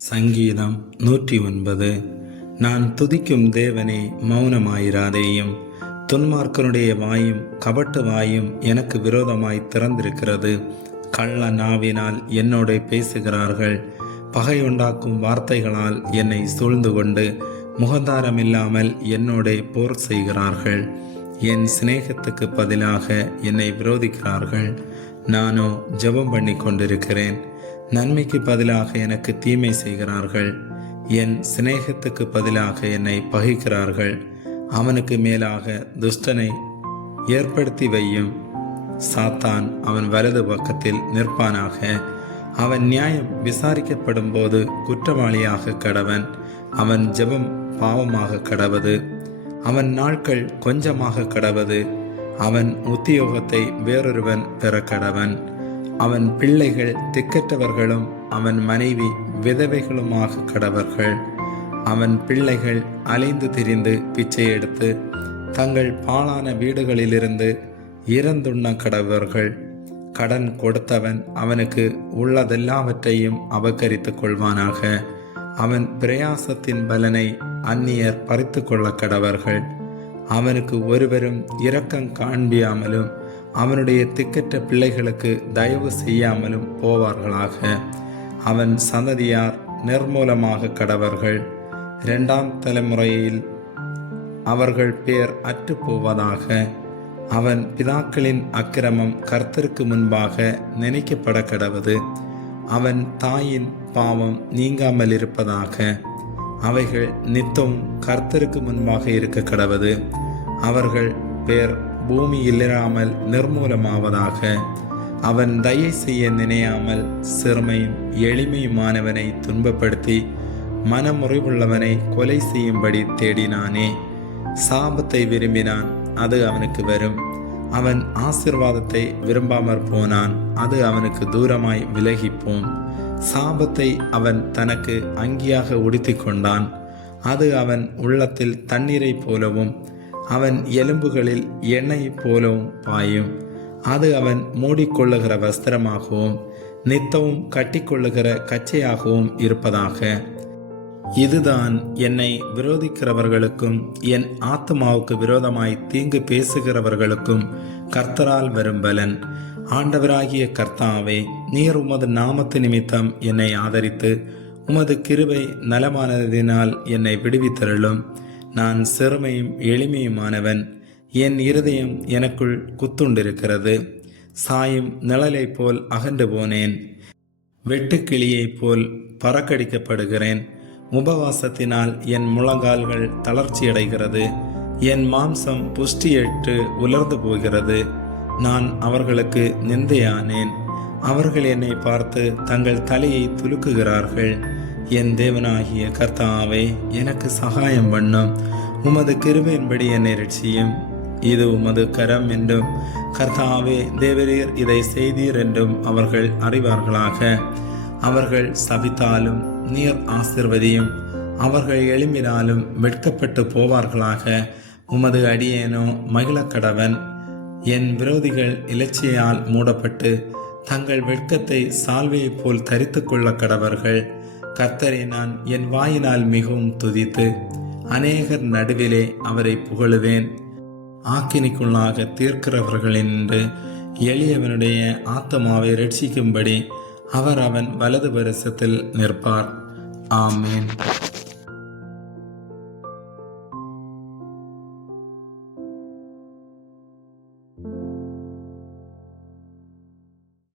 சங்கீதம் 109. நான் துதிக்கும் தேவனே, மௌனமாயிராதேயும். துன்மார்க்கனுடைய வாயும் கபட்டு வாயும் எனக்கு விரோதமாய் திறந்திருக்கிறது. கள்ள நாவினால் என்னோட பேசுகிறார்கள். பகையுண்டாக்கும் வார்த்தைகளால் என்னை சூழ்ந்து கொண்டு முகந்தாரமில்லாமல் என்னோட போர் செய்கிறார்கள். என் சிநேகத்துக்கு பதிலாக என்னை விரோதிக்கிறார்கள். நானோ ஜெபம் பண்ணி கொண்டிருக்கிறேன். நன்மைக்கு பதிலாக எனக்கு தீமை செய்கிறார்கள். என் சிநேகத்துக்கு பதிலாக என்னை பகைக்கிறார்கள். அவனுக்கு மேலாக துஷ்டனை ஏற்படுத்தி வையும். சாத்தான் அவன் வலது பக்கத்தில் நிற்பானாக. அவன் நியாயம் விசாரிக்கப்படும் போது குற்றவாளியாக கடவன். அவன் ஜெபம் பாவமாக கடவது. அவன் நாட்கள் கொஞ்சமாக கடவது. அவன் உத்தியோகத்தை வேறொருவன் பெற கடவன். அவன் பிள்ளைகள் திக்கற்றவர்களும் அவன் மனைவி விதவைகளுமாக கடவர்கள். அவன் பிள்ளைகள் அலைந்து திரிந்து பிச்சை எடுத்து தங்கள் பாழான வீடுகளிலிருந்து இறந்துண்ண கடவர்கள். கடன் கொடுத்தவன் அவனுக்கு உள்ளதெல்லாவற்றையும் அபகரித்து கொள்வானாக. அவன் பிரயாசத்தின் பலனை அந்நியர் பறித்து கொள்ள கடவர்கள். அவனுக்கு ஒருவரும் இரக்கம் காண்பியாமலும் அவனுடைய திக்கற்ற பிள்ளைகளுக்கு தயவு செய்யாமலும் போவார்களாக. அவன் சந்ததியார் நிர்மூலமாக கடவர்கள். 2ஆம் தலைமுறையில் அவர்கள் பேர் அற்று போவதாக. அவன் பிதாக்களின் அக்கிரமம் கர்த்தருக்கு முன்பாக நினைக்கப்பட கடவது. அவன் தாயின் பாவம் நீங்காமல் இருப்பதாக. அவைகள் நித்தம் கர்த்தருக்கு முன்பாக இருக்க கடவது. அவர்கள் பேர் பூமியில் இராமல் நிர்மூலமாவதாக. அவன் தயை செய்ய நினையாமல் சிறுமையும் எளிமையுமானவனை துன்பப்படுத்தி மனமுறிவுள்ளவனை கொலை செய்யும்படி தேடினானே. சாபத்தை விரும்பினான், அது அவனுக்கு வரும். அவன் ஆசீர்வாதத்தை விரும்பாமற் போனான், அது அவனுக்கு தூரமாய் விலகிப்போம். சாபத்தை அவன் தனக்கு அங்கியாக உடுத்தி கொண்டான், அது அவன் உள்ளத்தில் தண்ணீரை போலவும் அவன் எலும்புகளில் எண்ணெய் போலவும் பாயும். அது அவன் மூடிக்கொள்ளுகிற வஸ்திரமாகவும் நித்தவும் கட்டிக்கொள்ளுகிற கச்சையாகவும் இருப்பதாக. இதுதான் என்னை விரோதிக்கிறவர்களுக்கும் என் ஆத்மாவுக்கு விரோதமாய் தீங்கு பேசுகிறவர்களுக்கும் கர்த்தரால் வரும் பலன். ஆண்டவராகிய கர்த்தாவே, நீர் உமது நாமத்து நிமித்தம் என்னை ஆதரித்து உமது கிருபை நலமானதினால் என்னை விடுவித்தருளும். நான் சிறுமையும் எளிமையுமானவன். என் இருதயம் எனக்குள் குத்துண்டிருக்கிறது. சாயும் நிழலை போல் அகன்று போனேன். வெட்டுக்கிளியைப் போல் பறக்கடிக்கப்படுகிறேன். உபவாசத்தினால் என் முழங்கால்கள் தளர்ச்சியடைகிறது. என் மாம்சம் புஷ்டியிட்டு உலர்ந்து போகிறது. நான் அவர்களுக்கு நிந்தையானேன். அவர்கள் என்னை பார்த்து தங்கள் தலையை துலுக்குகிறார்கள். என் தேவனாகிய கர்த்தாவே, எனக்கு சகாயம் பண்ணும். உமது கிருபையின்படி என்னை ரட்சியும். இது உமது கரம் என்றும் கர்த்தாவே, தேவரீர் இதை செய்தீர் என்றும் அவர்கள் அறிவார்களாக. அவர்கள் சபித்தாலும் நீர் ஆசீர்வதியும். அவர்கள் எழும்பினாலும் வெட்கப்பட்டு போவார்களாக. உமது அடியேனோ மகிழக்கடவன். என் விரோதிகள் இலச்சையால் மூடப்பட்டு தங்கள் வெட்கத்தை சால்வையைப் போல் தரித்து கொள்ள கடவர்கள். கர்த்தரை நான் என் வாயினால் மிகவும் துதித்து அநேகர் நடுவிலே அவரை புகழுவேன். ஆக்கினிக்குள்ளாக தீர்க்கிறவர்களின்று எளியவனுடைய ஆத்மாவை ரட்சிக்கும்படி அவர் அவன் வலது பரிசத்தில் நிற்பார். ஆமேன்.